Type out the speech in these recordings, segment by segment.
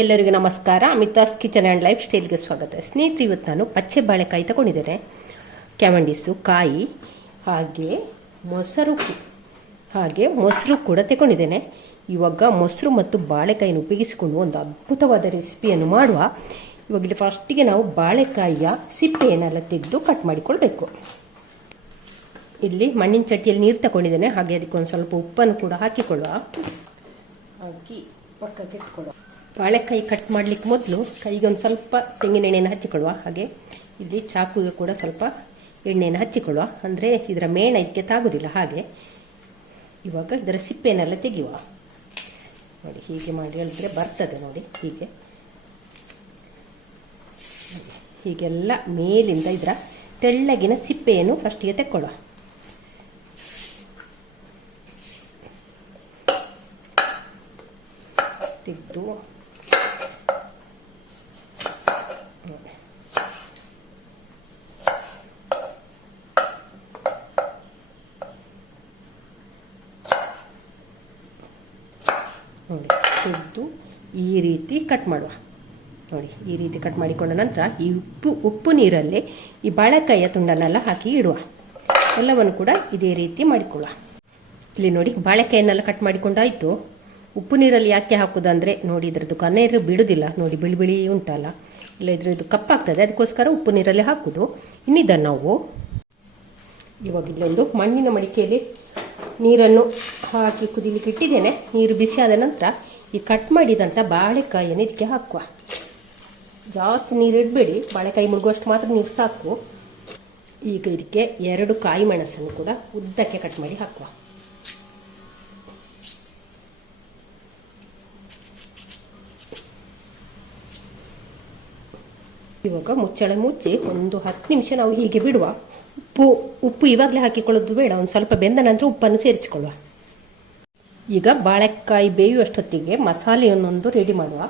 ಎಲ್ಲರಿಗೂ ನಮಸ್ಕಾರ. Amitha's kitchen and life ಸ್ಟೈಲ್ಗೆ ಸ್ವಾಗತ. ಸ್ನೇಹಿತರೆ, ಇವತ್ತು ನಾನು ಪಚ್ಚೆ ಬಾಳೆಕಾಯಿ ತಗೊಂಡಿದ್ದೇನೆ, ಕ್ಯಾವಂಡಿಸು ಕಾಯಿ, ಹಾಗೆ ಮೊಸರು ಕೂಡ ತಗೊಂಡಿದ್ದೇನೆ. ಇವಾಗ ಮೊಸರು ಮತ್ತು ಬಾಳೆಕಾಯಿನ ಉಪಯೋಗಿಸಿಕೊಂಡು ಒಂದು ಅದ್ಭುತವಾದ ರೆಸಿಪಿಯನ್ನು ಮಾಡುವ. ಇವಾಗ ಇಲ್ಲಿ ಫಸ್ಟಿಗೆ ನಾವು ಬಾಳೆಕಾಯಿಯ ಸಿಪ್ಪೆಯನ್ನೆಲ್ಲ ತೆಗೆದು ಕಟ್ ಮಾಡಿಕೊಳ್ಬೇಕು. ಇಲ್ಲಿ ಮಣ್ಣಿನ ಚಟ್ಟಿಯಲ್ಲಿ ನೀರು ತಗೊಂಡಿದ್ದೇನೆ, ಹಾಗೆ ಅದಕ್ಕೆ ಒಂದು ಸ್ವಲ್ಪ ಉಪ್ಪನ್ನು ಕೂಡ ಹಾಕಿಕೊಳ್ಳುವ. ಹಾಕಿ ಪಕ್ಕಕ್ಕೆ ಇಟ್ಕೊಳ್ಳುವ. ಬಾಳೆಕಾಯಿ ಕಟ್ ಮಾಡಲಿಕ್ಕೆ ಮೊದಲು ಕೈಗೆ ಒಂದು ಸ್ವಲ್ಪ ತೆಂಗಿನ ಎಣ್ಣೆಯನ್ನು ಹಚ್ಚಿಕೊಳ್ಳುವ. ಹಾಗೆ ಇಲ್ಲಿ ಚಾಕುಗೆ ಕೂಡ ಸ್ವಲ್ಪ ಎಣ್ಣೆಯನ್ನು ಹಚ್ಚಿಕೊಳ್ಳುವ, ಅಂದರೆ ಇದರ ಮೇಣ ಇದಕ್ಕೆ ತಾಗುವುದಿಲ್ಲ. ಹಾಗೆ ಇವಾಗ ಇದರ ಸಿಪ್ಪೆಯನ್ನೆಲ್ಲ ತೆಗೆಯುವ. ನೋಡಿ, ಹೀಗೆ ಮಾಡಿ ಹೇಳಿದ್ರೆ ಬರ್ತದೆ. ನೋಡಿ, ಹೀಗೆಲ್ಲ ಮೇಲಿಂದ ಇದರ ತೆಳ್ಳಗಿನ ಸಿಪ್ಪೆಯನ್ನು ಫಸ್ಟಿಗೆ ತೆಕ್ಕೊಳ್ಳುವ. ತೆಗೆದು ನೋಡಿ, ತೆಗೆದು ಈ ರೀತಿ ಕಟ್ ಮಾಡುವ. ನೋಡಿ, ಈ ರೀತಿ ಕಟ್ ಮಾಡಿಕೊಂಡ ನಂತರ ಈ ಉಪ್ಪು ನೀರಲ್ಲಿ ಈ ಬಾಳೆಕಾಯಿಯ ತುಂಡನ್ನೆಲ್ಲ ಹಾಕಿ ಇಡುವ. ಎಲ್ಲವನ್ನು ಕೂಡ ಇದೇ ರೀತಿ ಮಾಡಿಕೊಳ್ಳುವ. ಇಲ್ಲಿ ನೋಡಿ, ಬಾಳೆಕಾಯಿಯನ್ನೆಲ್ಲ ಕಟ್ ಮಾಡಿಕೊಂಡಾಯಿತು. ಉಪ್ಪು ನೀರಲ್ಲಿ ಯಾಕೆ ಹಾಕೋದಂದ್ರೆ, ನೋಡಿ ಇದ್ರದ್ದು ಕಣ್ಣೀರು ಬಿಡುವುದಿಲ್ಲ. ನೋಡಿ, ಬಿಳಿ ಬಿಳಿ ಉಂಟಲ್ಲ, ಇಲ್ಲ ಇದ್ರದ್ದು ಕಪ್ಪಾಗ್ತದೆ, ಅದಕ್ಕೋಸ್ಕರ ಉಪ್ಪು ನೀರಲ್ಲಿ ಹಾಕುದು. ಇನ್ನಿದ್ದನ್ನು ನಾವು ಇವಾಗ ಇಲ್ಲೊಂದು ಮಣ್ಣಿನ ಮಡಿಕೆಯಲ್ಲಿ ನೀರನ್ನು ಹಾಕಿ ಕುದಿಲಿಕ್ಕೆ ಇಟ್ಟಿದ್ದೇನೆ. ನೀರು ಬಿಸಿ ಆದ ನಂತರ ಈ ಕಟ್ ಮಾಡಿದಂಥ ಬಾಳೆಕಾಯಿಯನ್ನು ಇದಕ್ಕೆ ಹಾಕುವ. ಜಾಸ್ತಿ ನೀರು ಇಡಬೇಡಿ, ಬಾಳೆಕಾಯಿ ಮುಳುಗುವಷ್ಟು ಮಾತ್ರ ನೀರು ಸಾಕು. ಈಗ ಇದಕ್ಕೆ 2 ಕಾಯಿ ಮೆಣಸನ್ನು ಕೂಡ ಉದ್ದಕ್ಕೆ ಕಟ್ ಮಾಡಿ ಹಾಕುವ. ಇವಾಗ ಮುಚ್ಚಳ ಮುಚ್ಚಿ ಒಂದು 10 ನಿಮಿಷ ನಾವು ಹೀಗೆ ಬಿಡುವ. ಉಪ್ಪು ಇವಾಗಲೇ ಹಾಕಿಕೊಳ್ಳೋದು ಬೇಡ, ಒಂದು ಸ್ವಲ್ಪ ಬೆಂದ ನಂತರ ಉಪ್ಪನ್ನು ಸೇರಿಸಿಕೊಳ್ಳುವ. ಈಗ ಬಾಳೆಕಾಯಿ ಬೇಯುವಷ್ಟೊತ್ತಿಗೆ ಮಸಾಲೆಯನ್ನೊಂದು ರೆಡಿ ಮಾಡುವ.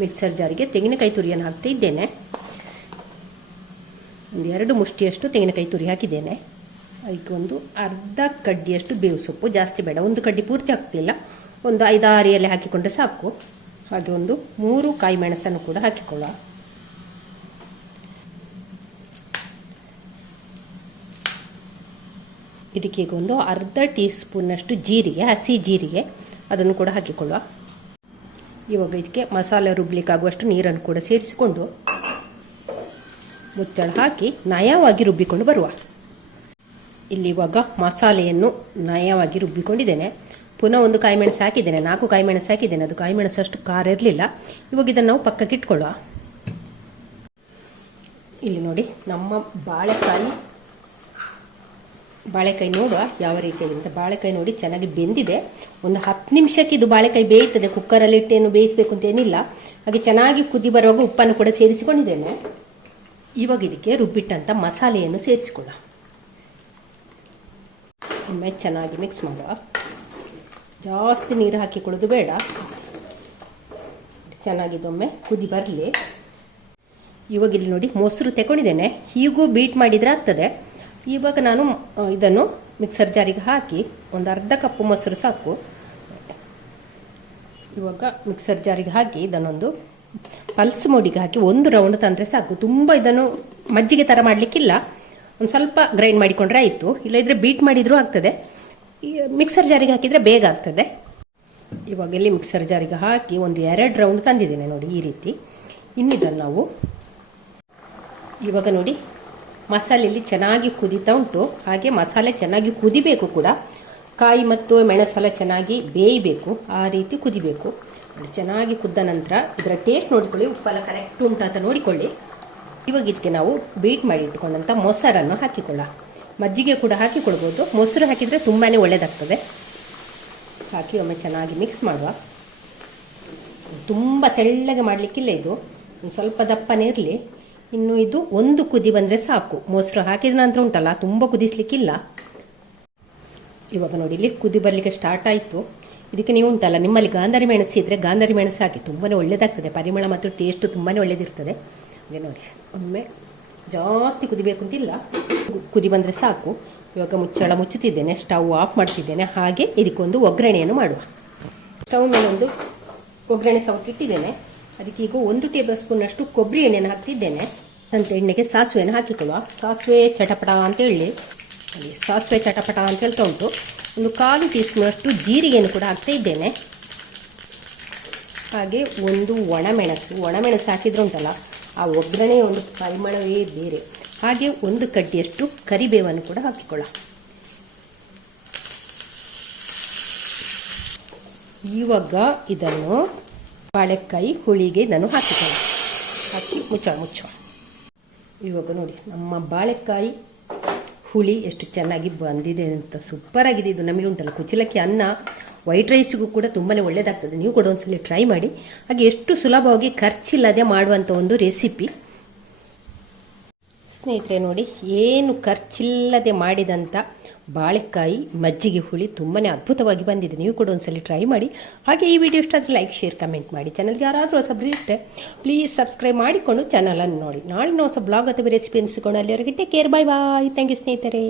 ಮಿಕ್ಸರ್ ಜಾರಿಗೆ ತೆಂಗಿನಕಾಯಿ ತುರಿಯನ್ನು ಹಾಕ್ತಾ ಇದ್ದೇನೆ. ಒಂದು 2 ಮುಷ್ಟಿಯಷ್ಟು ತೆಂಗಿನಕಾಯಿ ತುರಿ ಹಾಕಿದ್ದೇನೆ. ಅದಕ್ಕೆ ಒಂದು ಅರ್ಧ ಕಡ್ಡಿಯಷ್ಟು ಬೇವು ಸೊಪ್ಪು, ಜಾಸ್ತಿ ಬೇಡ, 1 ಕಡ್ಡಿ ಪೂರ್ತಿ ಹಾಕ್ತಿಲ್ಲ, ಒಂದು 5-6 ಎಲೆ ಹಾಕಿಕೊಂಡ್ರೆ ಸಾಕು. ಹಾಗೆ ಒಂದು 3 ಕಾಯಿ ಮೆಣಸನ್ನು ಕೂಡ ಹಾಕಿಕೊಳ್ಳುವ. ಇದಕ್ಕೆ ಈಗ ಒಂದು ಅರ್ಧ ಟೀ ಸ್ಪೂನ್ನಷ್ಟು ಜೀರಿಗೆ, ಹಸಿ ಜೀರಿಗೆ, ಅದನ್ನು ಕೂಡ ಹಾಕಿಕೊಳ್ಳುವ. ಇವಾಗ ಇದಕ್ಕೆ ಮಸಾಲೆ ರುಬ್ಲಿಕ್ಕಾಗುವಷ್ಟು ನೀರನ್ನು ಕೂಡ ಸೇರಿಸಿಕೊಂಡು ಮುಚ್ಚಳ ಹಾಕಿ ನಯವಾಗಿ ರುಬ್ಬಿಕೊಂಡು ಬರುವ. ಇಲ್ಲಿ ಇವಾಗ ಮಸಾಲೆಯನ್ನು ನಯವಾಗಿ ರುಬ್ಬಿಕೊಂಡಿದ್ದೇನೆ. ಪುನಃ 1 ಕಾಯಿ ಮೆಣಸು ಹಾಕಿದ್ದೇನೆ, 4 ಕಾಯಿ ಮೆಣಸು ಹಾಕಿದ್ದೇನೆ. ಅದು ಕಾಯಿ ಮೆಣಸು ಅಷ್ಟು ಖಾರ ಇರಲಿಲ್ಲ. ಇವಾಗ ಇದನ್ನು ನಾವು ಪಕ್ಕಕ್ಕೆ ಇಟ್ಕೊಳ್ಳುವ. ಇಲ್ಲಿ ನೋಡಿ, ನಮ್ಮ ಬಾಳೆಕಾಯಿ ನೋಡುವ ಯಾವ ರೀತಿಯಾಗಿದೆ ಅಂತ. ಬಾಳೆಕಾಯಿ ನೋಡಿ ಚೆನ್ನಾಗಿ ಬೆಂದಿದೆ. ಒಂದು 10 ನಿಮಿಷಕ್ಕೆ ಇದು ಬಾಳೆಕಾಯಿ ಬೇಯ್ತದೆ. ಕುಕ್ಕರಲ್ಲಿ ಇಟ್ಟೇನು ಬೇಯಿಸಬೇಕು ಅಂತ ಏನಿಲ್ಲ. ಹಾಗೆ ಚೆನ್ನಾಗಿ ಕುದಿ ಬರುವಾಗ ಉಪ್ಪನ್ನು ಕೂಡ ಸೇರಿಸಿಕೊಂಡಿದ್ದೇನೆ. ಇವಾಗ ಇದಕ್ಕೆ ರುಬ್ಬಿಟ್ಟಂತ ಮಸಾಲೆಯನ್ನು ಸೇರಿಸಿಕೊಳ್ಳ. ಒಮ್ಮೆ ಚೆನ್ನಾಗಿ ಮಿಕ್ಸ್ ಮಾಡುವ. ಜಾಸ್ತಿ ನೀರು ಹಾಕಿಕೊಳ್ಳೋದು ಬೇಡ, ಚೆನ್ನಾಗಿದೊಮ್ಮೆ ಕುದಿ ಬರಲಿ. ಇವಾಗ ಇಲ್ಲಿ ನೋಡಿ, ಮೊಸರು ತಗೊಂಡಿದ್ದೇನೆ. ಹೀಗೂ ಬೀಟ್ ಮಾಡಿದರೆ ಆಗ್ತದೆ. ಇವಾಗ ನಾನು ಇದನ್ನು ಮಿಕ್ಸರ್ ಜಾರಿಗೆ ಹಾಕಿ ಒಂದು ಅರ್ಧ ಕಪ್ಪು ಮೊಸರು ಸಾಕು. ಇವಾಗ ಮಿಕ್ಸರ್ ಜಾರಿಗೆ ಹಾಕಿ ಇದನ್ನೊಂದು ಪಲ್ಸ್ ಮೋಡಿಗೆ ಹಾಕಿ 1 ರೌಂಡ್ ತಂದರೆ ಸಾಕು. ತುಂಬ ಇದನ್ನು ಮಜ್ಜಿಗೆ ಥರ ಮಾಡಲಿಕ್ಕಿಲ್ಲ, ಒಂದು ಸ್ವಲ್ಪ ಗ್ರೈಂಡ್ ಮಾಡಿಕೊಂಡ್ರೆ ಆಯಿತು. ಇಲ್ಲದಿದ್ದರೆ ಬೀಟ್ ಮಾಡಿದರೂ ಆಗ್ತದೆ. ಮಿಕ್ಸರ್ ಜಾರಿಗೆ ಹಾಕಿದರೆ ಬೇಗ ಆಗ್ತದೆ. ಇವಾಗ ಇಲ್ಲಿ ಮಿಕ್ಸರ್ ಜಾರಿಗೆ ಹಾಕಿ ಒಂದು 2 ರೌಂಡ್ ತಂದಿದ್ದೇನೆ. ನೋಡಿ, ಈ ರೀತಿ. ಇನ್ನಿದನ್ನು ನಾವು ಇವಾಗ ನೋಡಿ, ಮಸಾಲೆಯಲ್ಲಿ ಚೆನ್ನಾಗಿ ಕುದೀತಾ ಉಂಟು. ಹಾಗೆ ಮಸಾಲೆ ಚೆನ್ನಾಗಿ ಕುದಿಬೇಕು ಕೂಡ. ಕಾಯಿ ಮತ್ತು ಮೆಣಸೆಲ್ಲ ಚೆನ್ನಾಗಿ ಬೇಯಬೇಕು, ಆ ರೀತಿ ಕುದಿಬೇಕು. ಚೆನ್ನಾಗಿ ಕುದ್ದ ನಂತರ ಇದರ ಟೇಸ್ಟ್ ನೋಡಿಕೊಳ್ಳಿ, ಉಪ್ಪೆಲ್ಲ ಕರೆಕ್ಟ್ ಉಂಟು ಅಂತ ನೋಡಿಕೊಳ್ಳಿ. ಇವಾಗ ಇದಕ್ಕೆ ನಾವು ಬೀಟ್ ಮಾಡಿ ಇಟ್ಕೊಂಡಂಥ ಮೊಸರನ್ನು ಹಾಕಿಕೊಳ್ಳ. ಮಜ್ಜಿಗೆ ಕೂಡ ಹಾಕಿಕೊಳ್ಬೋದು, ಮೊಸರು ಹಾಕಿದರೆ ತುಂಬಾ ಒಳ್ಳೆಯದಾಗ್ತದೆ. ಹಾಕಿ ಒಮ್ಮೆ ಚೆನ್ನಾಗಿ ಮಿಕ್ಸ್ ಮಾಡುವ. ತುಂಬ ತೆಳ್ಳಗೆ ಮಾಡಲಿಕ್ಕಿಲ್ಲ, ಇದು ಸ್ವಲ್ಪ ದಪ್ಪನೇ ಇರಲಿ. ಇನ್ನು ಇದು 1 ಕುದಿ ಬಂದರೆ ಸಾಕು. ಮೊಸರು ಹಾಕಿದ ನಂತರ ಉಂಟಲ್ಲ, ತುಂಬ ಕುದಿಸ್ಲಿಕ್ಕಿಲ್ಲ. ಇವಾಗ ನೋಡಿ, ಇಲ್ಲಿ ಕುದಿ ಬರಲಿಕ್ಕೆ ಸ್ಟಾರ್ಟ್ ಆಯಿತು. ಇದಕ್ಕೆ ನೀವು ಉಂಟಲ್ಲ, ನಿಮ್ಮಲ್ಲಿ ಗಾಂಧಾರಿ ಮೆಣಸು ಇದ್ದರೆ ಗಾಂಧಾರಿ ಮೆಣಸು ಹಾಕಿ, ತುಂಬಾ ಒಳ್ಳೆಯದಾಗ್ತದೆ. ಪರಿಮಳ ಮತ್ತು ಟೇಸ್ಟು ತುಂಬಾ ಒಳ್ಳೆಯದಿರ್ತದೆ. ಹಾಗೆ ನೋಡಿ, ಒಮ್ಮೆ ಜಾಸ್ತಿ ಕುದಿಬೇಕು ಅಂತಿಲ್ಲ, ಕುದಿ ಬಂದರೆ ಸಾಕು. ಇವಾಗ ಮುಚ್ಚಳ ಮುಚ್ಚುತ್ತಿದ್ದೇನೆ, ಸ್ಟವ್ ಆಫ್ ಮಾಡ್ತಿದ್ದೇನೆ. ಹಾಗೆ ಇದಕ್ಕೊಂದು ಒಗ್ಗರಣೆಯನ್ನು ಮಾಡುವ. ಸ್ಟವ್ ಮೇಲೆ ಒಂದು ಒಗ್ಗರಣೆ ಸೌಟ್ ಇಟ್ಟಿದ್ದೇನೆ. ಅದಕ್ಕೆ ಈಗ 1 ಟೇಬಲ್ ಸ್ಪೂನ್ ಅಷ್ಟು ಕೊಬ್ಬರಿ ಎಣ್ಣೆನ ಹಾಕ್ತಿದ್ದೇನೆ. ನಂತರ ಎಣ್ಣೆಗೆ ಸಾಸಿವೆನ ಹಾಕಿಕೊಳ್ಳುವ. ಸಾಸಿವೆ ಚಟಪಟ ಅಂತ ಹೇಳಿ, ಸಾಸಿವೆ ಚಟಪಟ ಅಂತ ಹೇಳ್ತಾ ಉಂಟು. 1/4 ಟೀ ಸ್ಪೂನ್ ಅಷ್ಟು ಜೀರಿಗೆಯನ್ನು ಕೂಡ ಹಾಕ್ತಾ ಇದ್ದೇನೆ. ಹಾಗೆ 1 ಒಣಮೆಣಸು ಹಾಕಿದ್ರೆ ಉಂಟಲ್ಲ, ಆ ಒಗ್ಗರಣೆ ಒಂದು ಪರಿಮಳವೇ ಬೇರೆ. ಹಾಗೆ 1 ಕಡ್ಡಿಯಷ್ಟು ಕರಿಬೇವನ್ನು ಕೂಡ ಹಾಕಿಕೊಳ್ಳ. ಇವಾಗ ಇದನ್ನು ಬಾಳೆಕಾಯಿ ಹುಳಿಗೆ ಇದನ್ನು ಹಾಕಿ ಮುಚ್ಚುವ. ಇವಾಗ ನೋಡಿ ನಮ್ಮ ಬಾಳೆಕಾಯಿ ಹುಳಿ ಎಷ್ಟು ಚೆನ್ನಾಗಿ ಬಂದಿದೆ ಅಂತ, ಸೂಪರ್ ಆಗಿದೆ. ಇದು ನಮಗೆ ಉಂಟಲ್ಲ ಕುಚ್ಚಲಕ್ಕಿ ಅನ್ನ, ವೈಟ್ ರೈಸಿಗೂ ಕೂಡ ತುಂಬಾ ಒಳ್ಳೆಯದಾಗ್ತದೆ. ನೀವು ಕೂಡ ಒಂದ್ಸಲ ಟ್ರೈ ಮಾಡಿ. ಹಾಗೆ ಎಷ್ಟು ಸುಲಭವಾಗಿ ಖರ್ಚಿಲ್ಲದೆ ಮಾಡುವಂಥ ಒಂದು ರೆಸಿಪಿ ಸ್ನೇಹಿತರೆ. ನೋಡಿ, ಏನು ಖರ್ಚಿಲ್ಲದೆ ಮಾಡಿದಂಥ ಬಾಳೆಕಾಯಿ ಮಜ್ಜಿಗೆ ಹುಳಿ ತುಂಬಾ ಅದ್ಭುತವಾಗಿ ಬಂದಿದೆ. ನೀವು ಕೂಡ ಒಂದ್ಸಲ ಟ್ರೈ ಮಾಡಿ. ಹಾಗೆ ಈ ವಿಡಿಯೋ ಇಷ್ಟ ಆದರೆ ಲೈಕ್, ಶೇರ್, ಕಮೆಂಟ್ ಮಾಡಿ. ಚಾನಲ್ಗೆ ಯಾರಾದರೂ ಹೊಸಬ್ರು ಇಟ್ಟರೆ ಪ್ಲೀಸ್ ಸಬ್ಸ್ಕ್ರೈಬ್ ಮಾಡಿಕೊಂಡು ಚಾನಲನ್ನು ನೋಡಿ. ನಾಳೆ ನಾವು ಹೊಸ ಬ್ಲಾಗ್ ಅಥವಾ ರೆಸಿಪಿ ಅನಿಸಿಕೊಂಡು ಅಲ್ಲಿವರೆಗೆ take care, bye bye. Thank you ಸ್ನೇಹಿತರೆ.